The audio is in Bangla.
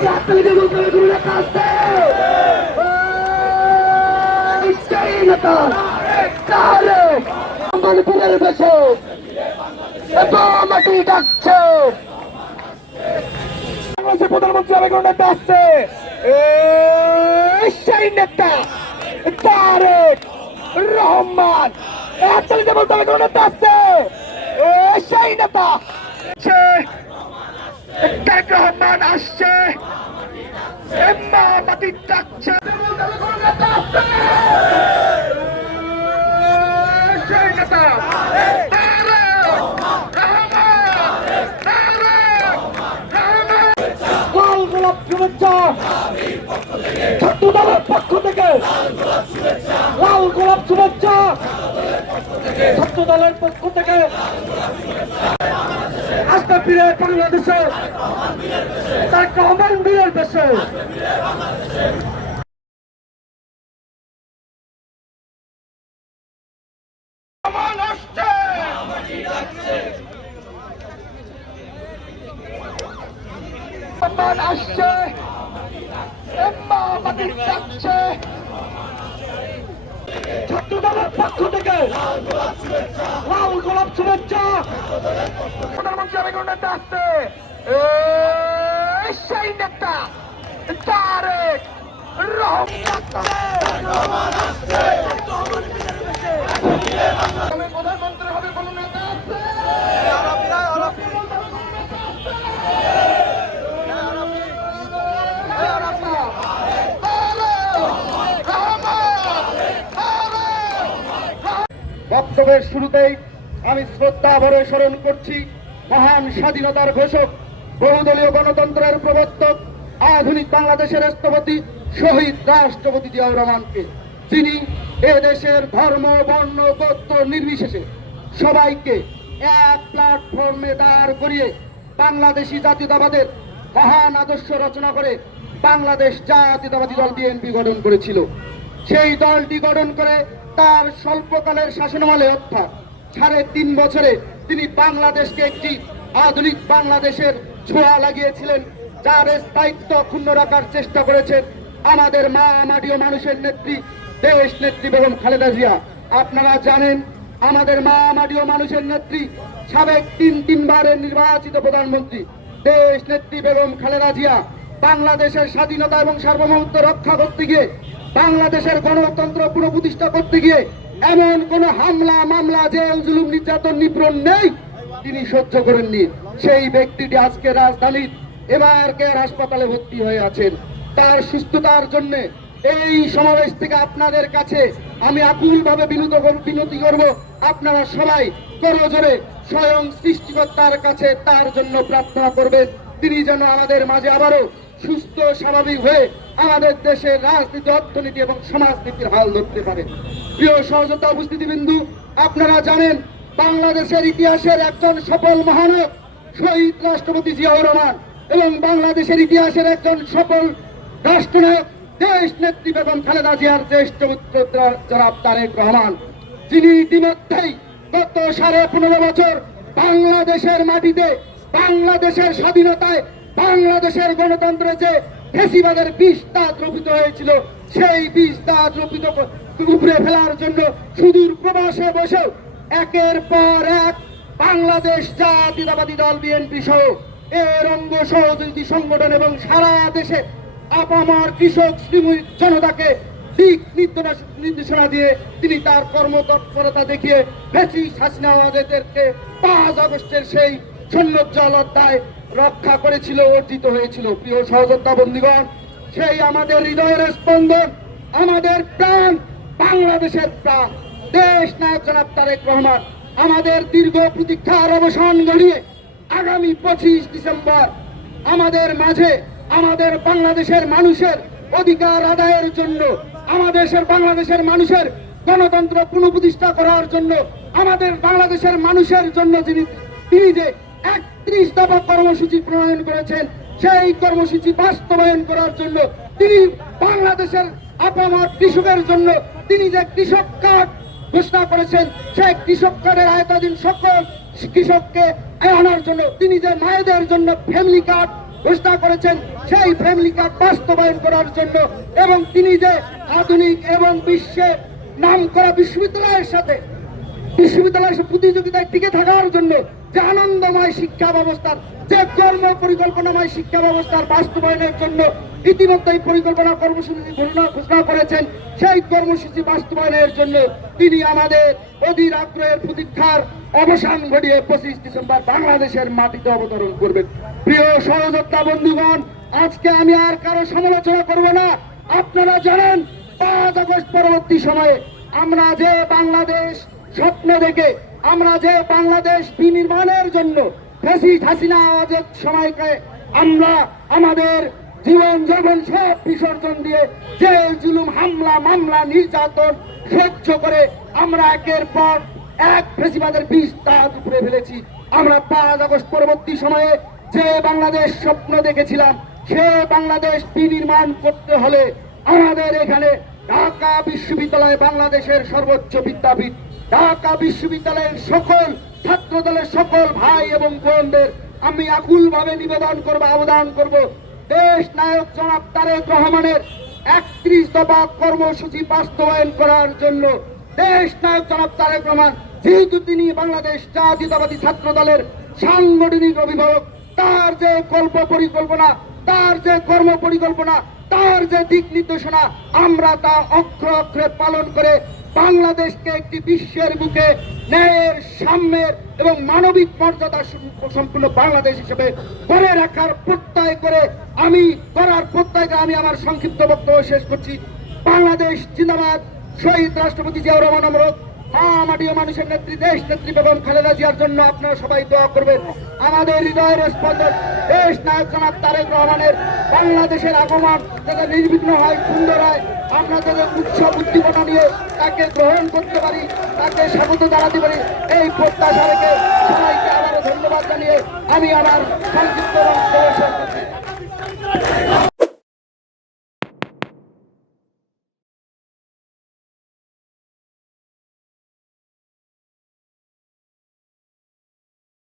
প্রধানমন্ত্রী আবেদন নেতা আসছে সেই নেতা তারেক রহমান বলতে হবে কোন নেতা আসছে সেই নেতা তারেক রহমান আসছে মাটি ডাকছে সেই নেতা শুভেচ্ছা ছাত্র দলের পক্ষ থেকে লাল গোলাপ শুভেচ্ছা ছাত্র দলের পক্ষ থেকে আস্থা ফিরে বাংলাদেশে তারেক রহমান বীরের দেশে আসছে ছাত্র দলের পক্ষ থেকে লাল গোলাপ শুভেচ্ছা প্রধানমন্ত্রী আবেদন নেতা আসছে সেই নেতা তারেক রহমান প্রধানমন্ত্রী হবে কোন নেতা আসছে বক্তব্যের শুরুতেই আমি শ্রদ্ধা ভরে স্মরণ করছি মহান স্বাধীনতার ঘোষক বহুদলীয় গণতন্ত্রের প্রবর্তক আধুনিক বাংলাদেশের স্থপতি শহীদ রাষ্ট্রপতি জিয়াউর রহমানকে, যিনি এদেশের ধর্ম বর্ণ গোত্র নির্বিশেষে সবাইকে এক প্ল্যাটফর্মে দাঁড় করিয়ে বাংলাদেশি জাতীয়তাবাদের মহান আদর্শ রচনা করে বাংলাদেশ জাতীয়তাবাদী দল বিএনপি গঠন করেছিল। সেই দলটি গঠন করে তার স্বল্পকালের শাসনামলে অর্থাৎ 3.5 বছরে তিনি বাংলাদেশকে একটি আধুনিক বাংলাদেশের ছোঁয়া লাগিয়েছিলেন, যার স্থায়িত্ব ক্ষুণ্ণ রাখার চেষ্টা করেছেন আমাদের মা মাটি ও মানুষের নেত্রী দেশ নেত্রী বেগম খালেদা জিয়া। আপনারা জানেন আমাদের মা মাটি ও মানুষের নেত্রী সাবেক 3 বারের নির্বাচিত প্রধানমন্ত্রী দেশ নেত্রী বেগম খালেদা জিয়া বাংলাদেশের স্বাধীনতা এবং সার্বভৌমত্ব রক্ষা করতে গিয়ে, বাংলাদেশের গণতন্ত্র পুনঃপ্রতিষ্ঠা করতে গিয়ে এমন কোন হামলা মামলা জেল জুলুম নির্যাতন নিপীড়ন নেই তিনি সহ্য করেননি। সেই ব্যক্তিটি আজকে রাজধানীর এবার কেয়ার হাসপাতালে ভর্তি হয়ে আছেন। তার সুস্থতার জন্য এই সমাবেশ থেকে আপনাদের কাছে আমি আকুলভাবে বিনতি করব, আপনারা সবাই করজোরে স্বয়ং সৃষ্টিকর্তার কাছে তার জন্য প্রার্থনা করবেন, তিনি যেন আমাদের মাঝে আবারও সুস্থ স্বাভাবিক হয়ে আমাদের দেশের রাজনীতি অর্থনীতি এবং সমাজনীতির হাল ধরতে পারে। প্রিয় সহযোদ্ধা উপস্থিতিবৃন্দু, আপনারা জানেন বাংলাদেশের ইতিহাসের একজন সফল মহানায়ক শহীদ রাষ্ট্রপতি জিয়াউর রহমান এবং বাংলাদেশের ইতিহাসের একজন সফল রাষ্ট্রনায়ক দেশ নেত্রী বেগম খালেদা জিয়ার জ্যেষ্ঠ পুত্র জনাব তারেক রহমান, যিনি ইতিমধ্যেই গত 15.5 বছর বাংলাদেশের মাটিতে বাংলাদেশের স্বাধীনতায় বাংলাদেশের গণতন্ত্রে যে ফ্যাসিবাদের বিষ দাঁত রোপিত হয়েছিল সেই বিষ দাঁত রোপিত উপরে ফেলার জন্য সুদূর প্রবাসে বসে একের পর এক বাংলাদেশ জাতীয়তাবাদী দল বিএনপি সহ এর অঙ্গ সহযোগী সংগঠন এবং সারা দেশে আপামর কৃষক শ্রমিক জনতাকে দিক নির্দেশনা দিয়ে তিনি তার কর্মতৎপরতা দেখিয়ে ফ্যাসিস্ট হাসিনা ওয়াদেরকে 5 আগস্টের সেই সৈন্যজ্জ্বল অধ্যায় রক্ষা করেছিল, অর্জিত হয়েছিল। প্রিয় সহযোদ্ধা বন্ধুগণ, সেই আমাদের হৃদয়ের স্পন্দন, আমাদের প্রাণ, বাংলাদেশের প্রাণ দেশ নায়ক জনাব তারেক রহমান আমাদের দীর্ঘ প্রতীক্ষার অবসান ঘটিয়ে আগামী 25 ডিসেম্বর আমাদের মাঝে আমাদের বাংলাদেশের মানুষের অধিকার আদায়ের জন্য, বাংলাদেশের মানুষের গণতন্ত্র পুনঃপ্রতিষ্ঠা করার জন্য, আমাদের বাংলাদেশের মানুষের জন্য তিনি যে 31 দফা কর্মসূচি প্রণয়ন করেছেন, সেই কর্মসূচি বাস্তবায়ন করার জন্য তিনি বাংলাদেশের আপামর কৃষকের জন্য তিনি যে কৃষক কার্ড ঘোষণা করেছেন, সেই কৃষক কার্ডের আওতাধীন সকল কৃষককে আনার জন্য তিনি যে মায়েদের জন্য ফ্যামিলি কার্ড ঘোষণা করেছেন সেই ফ্যামিলি কার্ড বাস্তবায়ন করার জন্য, এবং তিনি যে আধুনিক এবং বিশ্বে নামকরা বিশ্ববিদ্যালয়ের সাথে প্রতিযোগিতায় টিকে থাকার জন্য যে আনন্দময় শিক্ষা ব্যবস্থার, যে কর্ম পরিকল্পনাময় শিক্ষা ব্যবস্থার বাস্তবায়নের জন্য ইতিমধ্যেই পরিকল্পনা কর্মসূচি ঘোষণা করেছেন, সেই কর্মসূচি বাস্তবায়নের জন্য তিনি আমাদের অধীর আগ্রহের প্রতীক্ষার অবসান ঘটিয়ে 25 ডিসেম্বর বাংলাদেশের মাটিতে অবতরণ করবেন। প্রিয় সহযোদ্ধা বন্ধুগণ, আজকে আমি আর কারো সমালোচনা করব না। আপনারা জানেন 5 আগস্ট পরবর্তী সময়ে আমরা যে বাংলাদেশ স্বপ্ন দেখে, আমরা যে বাংলাদেশ বিনির্মাণের জন্য ফ্যাসিস্ট হাসিনা আওয়াজের সময়কে আমরা আমাদের জীবন যৌবন সব বিসর্জন দিয়ে যে জুলুম, হামলা, মামলা, নির্যাতন সহ্য করে আমরা একের পর এক ফেসিবাদের বিষ দাঁত উপরে ফেলেছি। আমরা 5 আগস্ট পরবর্তী সময়ে যে বাংলাদেশ স্বপ্ন দেখেছিলাম, সে বাংলাদেশ বিনির্মাণ করতে হলে আমাদের এখানে ঢাকা বিশ্ববিদ্যালয় বাংলাদেশের সর্বোচ্চ বিদ্যাপীঠ, ঢাকা বিশ্ববিদ্যালয়ের সকল ছাত্র দলের সকল ভাই এবং বোনদের আমি আকুলভাবে নিবেদন করব, আবেদন করব, দেশ নায়ক জনাব তারেক রহমানের 31 দফা কর্মসূচি বাস্তবায়ন করার জন্য। দেশ নায়ক জনাব তারেক রহমান যেহেতু তিনি বাংলাদেশ জাতীয়তাবাদী ছাত্র দলের সাংগঠনিক অভিভাবক, তার যে কল্প পরিকল্পনা, তার যে কর্ম পরিকল্পনা, তার যে দিক নির্দেশনা, আমরা তা অক্ষরে অক্ষরে পালন করে বাংলাদেশকে একটি বিশ্বের বুকে ন্যায়ের, সাম্যের এবং মানবিক মর্যাদা সম্পূর্ণ বাংলাদেশ হিসেবে গড়ে রাখার প্রত্যয় করে আমি আমার সংক্ষিপ্ত বক্তব্য শেষ করছি। বাংলাদেশ জিন্দাবাদ। শহীদ রাষ্ট্রপতি জিয়াউর রহমান অমর। মাটি ও মানুষের নেত্রী, দেশ নেত্রী বেগম খালেদা জিয়ার জন্য আপনারা সবাই দোয়া করবেন। আমাদের হৃদয়ের স্পন্দন দেশ নায়ক জনাব তারেক রহমানের বাংলাদেশের আগমন যাতে নির্বিঘ্ন হয়, সুন্দর হয়, আমরা যাতে উৎসব উদ্দীপনা নিয়ে তাকে গ্রহণ করতে পারি, তাকে স্বাগত জানাতে পারি, এই প্রত্যাশা রেখে সবাইকে আবারও ধন্যবাদ জানিয়ে আমি আমার সংক্ষিপ্ত বক্তব্য শেষ করছি।